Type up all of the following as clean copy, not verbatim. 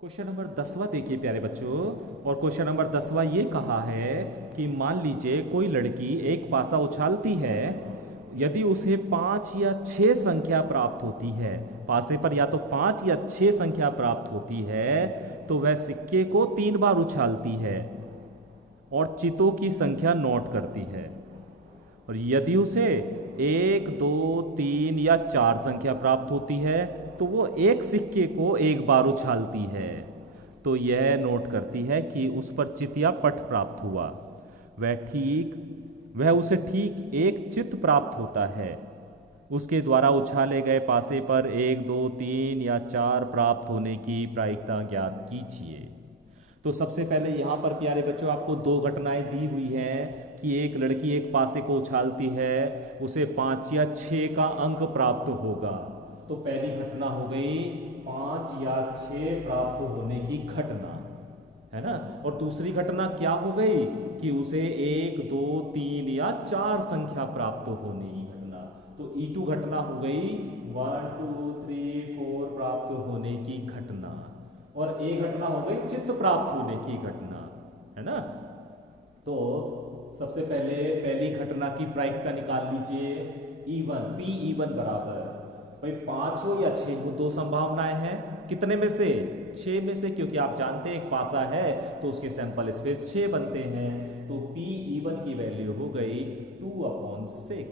Question number 10वां देखिए प्यारे बच्चों। और क्वेश्चन नंबर 10वां ये कहा है कि मान लीजिए कोई लड़की एक पासा उछालती है। यदि उसे 5 या 6 संख्या प्राप्त होती है, पासे पर या तो 5 या 6 संख्या प्राप्त होती है, तो वह सिक्के को 3 बार उछालती है और चितों की संख्या नोट करती है। और यदि उसे 1, 2, 3 या 4 संख्या प्राप्त होती है, तो वो एक सिक्के को एक बार उछालती है। तो यह नोट करती है कि उस पर चित या पट प्राप्त हुआ। वह उसे ठीक एक चित प्राप्त होता है। उसके द्वारा उछाले गए पासे पर 1, 2, 3 या 4 प्राप्त होने की प्रायिकता ज्ञात कीजिए। तो सबसे पहले यहाँ पर प्यारे बच्चों आपको दो घटनाएं दी हुई हैं कि एक लड़की एक पासे को उछालती है, उसे 5 या 6 का अंक प्राप्त होगा। तो पहली घटना हो गई 5 या 6 प्राप्त होने की घटना, है ना। और दूसरी घटना क्या हो गई कि उसे 1, 2, 3 या 4 संख्या प्राप्त होने की घटना। तो E2 घटना हो गई 1, 2, 3, 4 प्राप्त होने की घटना। और एक घटना हो गई चित्त प्राप्त होने की घटना, है ना। तो सबसे पहले पहली घटना की प्रायिकता निकाल लीजिए। E1 P1 बराबर भाई 5 हो या 6 हो, दो संभावनाएं हैं। कितने में से? 6 में से, क्योंकि आप जानते हैं एक पासा है तो उसके सैंपल स्पेस 6 बनते हैं। तो P1 की वैल्यू हो गई 2/6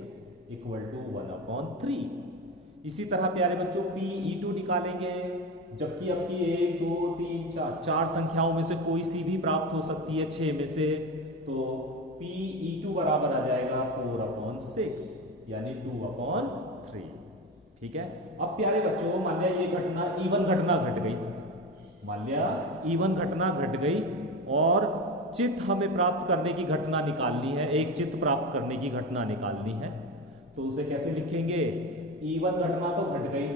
इक्वल टू 1/3। इसी तरह प्यारे बच्चों Pe2 निकालेंगे, जबकि आपकी 1, 2, 3, 4 संख्याओं में से कोई सी भी प्राप्त हो सकती है 6 में से। तो Pe2 बराबर आ जाएगा 4/6 यानी 2/3। ठीक है। अब प्यारे बच्चों मान लिया ये घटना E1 घटना घट गई, मान लिया E1 घटना घट गई और चित्त हमें प्राप्त करने की घटना निकालनी है, एक चित्त प्राप्त करने की घटना निकालनी है। तो उसे कैसे लिखेंगे? E1 घटना तो घट गई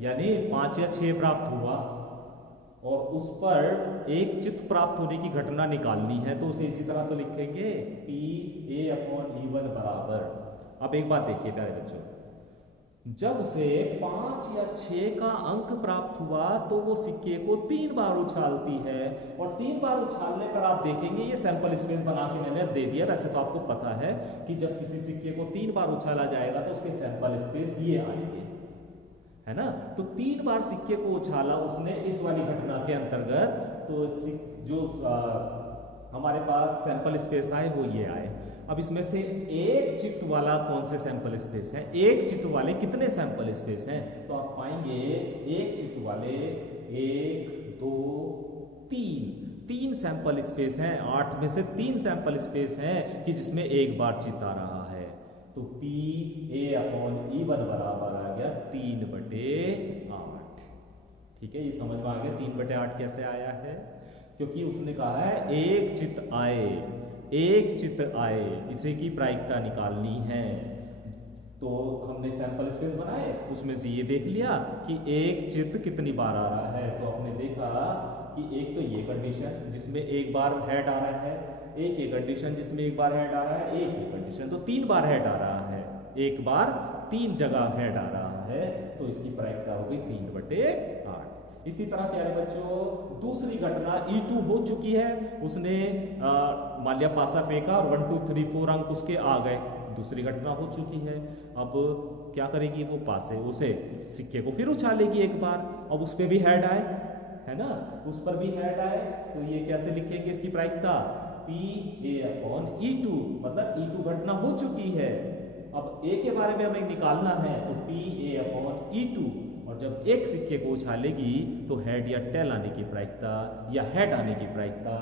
यानी 5 या 6 प्राप्त हुआ और उस पर एक चित्त प्राप्त होने की घटना निकालनी है, तो उसे इसी तरह तो लिखेंगे PA/E1 बराबर। अब एक बात देखिए प्यारे बच्चों, जब उसे 5 या 6 का अंक प्राप्त हुआ तो वो सिक्के को 3 बार उछालती है। और 3 बार उछालने पर आप देखेंगे ये सैंपल स्पेस बना के मैंने दे दिया। वैसे तो आपको पता है कि जब किसी सिक्के को 3 बार उछाला जाएगा तो उसके सैंपल स्पेस ये आएंगे, है ना। तो 3 बार सिक्के को उछाला उसने इस वाली घटना के अंतर्गत, तो जो हमारे पास सैंपल स्पेस आए वो ये आए। अब इसमें से एक चित्त वाला कौन से सैंपल स्पेस है? एक चित्त वाले कितने सैंपल स्पेस हैं? तो आप पाएंगे एक चित्त वाले 1, 2, 3 सैंपल स्पेस हैं। 8 में से 3 सैंपल स्पेस हैं कि जिसमें एक बार चित्त आ रहा है। तो PA/E1 बराबर आ गया 3/8। ठीक है, ये समझ में आ गया 3/8 कैसे आया है। क्योंकि उसने कहा है एक चित्त आए, एक चित्त आए, इसे की प्रायिकता निकालनी है। तो हमने सैंपल स्पेस बनाए, उसमें से ये देख लिया कि एक चित्त कितनी बार आ रहा है। तो हमने देखा कि एक तो ये कंडीशन जिसमें एक बार हेड आ रहा है, एक ये कंडीशन जिसमें एक बार हेड आ रहा है, एक ये कंडीशन तो 3 बार हेड आ रहा है, एक बार 3 जगह हेड आ रहा है। तो इसकी प्रायिकता हो गई 3/8। इसी तरह प्यारे बच्चों दूसरी घटना E2 हो चुकी है। उसने मान लिया पासा फेंका और 1, 2, 3, 4 अंक उसके आ गए, दूसरी घटना हो चुकी है। अब क्या करेगी वो? पासे उसे सिक्के को फिर उछालेगी एक बार। अब उस पर भी हेड आए, है ना, उस पर भी हेड आए। तो ये कैसे लिखेंगे इसकी प्रायिकता? PA/E2 मतलब E2 घटना हो चुकी है। अब A के बारे में हमें निकालना है, तो PA/E2। और जब एक सिक्के को उछालेगी तो हेड या टेल आने की प्रायिकता या हेड आने की प्रायिकता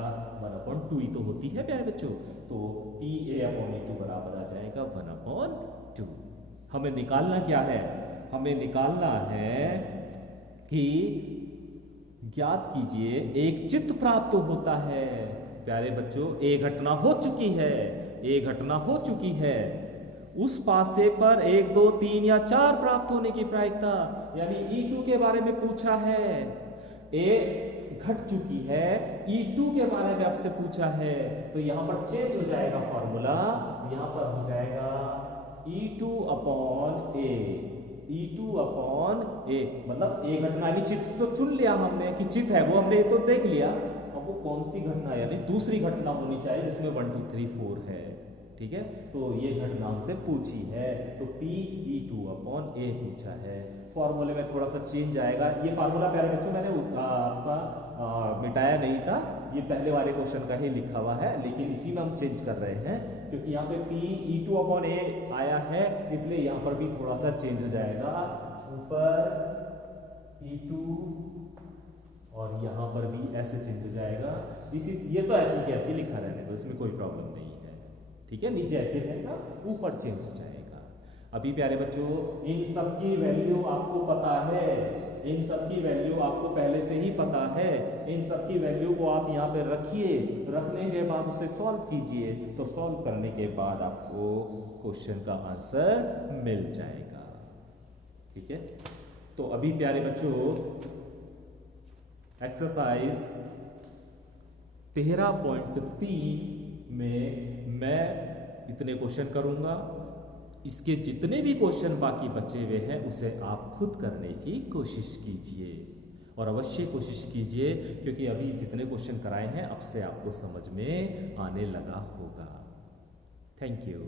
1/2 ही तो होती है प्यारे बच्चों। तो PA/E2 बराबर आ जाएगा 1/2। हमें निकालना क्या है? हमें निकालना है कि ज्ञात कीजिए एक चित्त प्राप्त होता है। प्यारे बच्चों एक घटना हो चुकी है, एक घटना हो चुकी है, उस पासे पर 1, 2, 3 या 4 प्राप्त होने की प्रायिकता, यानी E2 के बारे में पूछा है। एक घट चुकी है, E2 के बारे में आपसे पूछा है। तो यहां पर चेंज हो जाएगा फॉर्मूला, यहां पर हो जाएगा E2/A E2/a, मतलब ए घटना, अभी चित्त तो चुन लिया हमने कि चित्त है वो, हमने ये तो देख लिया। अब वो कौन सी घटना है, यानी दूसरी घटना होनी चाहिए जिसमें 1 2 3 4 है। ठीक है, तो ये घटना हमसे पूछी है, तो Pe2/a पूछा है। फॉर्मूले में थोड़ा सा चेंज आएगा, ये फार्मूला प्यारे बच्चों मैंने आपका मिटाया नहीं था, ये पहले वाले क्वेश्चन का ही लिखा हुआ है, लेकिन इसी में हम चेंज कर रहे हैं क्योंकि यहाँ पे Pe2/a आया है, इसलिए यहाँ पर भी थोड़ा सा चेंज हो जाएगा। ऊपर E2 और यहाँ पर भी ऐसे चेंज हो जाएगा। इसी ये तो ऐसे ही ऐसे लिखा रहने तो इसमें कोई प्रॉब्लम नहीं है। ठीक है, नीचे ऐसे रहेगा, ऊपर चेंज हो जाएगा। अभी प्यारे बच्चों इन सब की वैल्यू आपको पता है, इन सब की वैल्यू आपको पहले से ही पता है। इन सब की वैल्यू को आप यहाँ पे रखिए, रखने के बाद उसे सॉल्व कीजिए, तो सॉल्व करने के बाद आपको क्वेश्चन का आंसर मिल जाएगा। ठीक है, तो अभी प्यारे बच्चों एक्सरसाइज 13.3 में मैं इतने क्वेश्चन करूंगा। इसके जितने भी क्वेश्चन बाकी बचे हुए हैं उसे आप खुद करने की कोशिश कीजिए, और अवश्य कोशिश कीजिए क्योंकि अभी जितने क्वेश्चन कराए हैं अब से आपको समझ में आने लगा होगा। Thank you.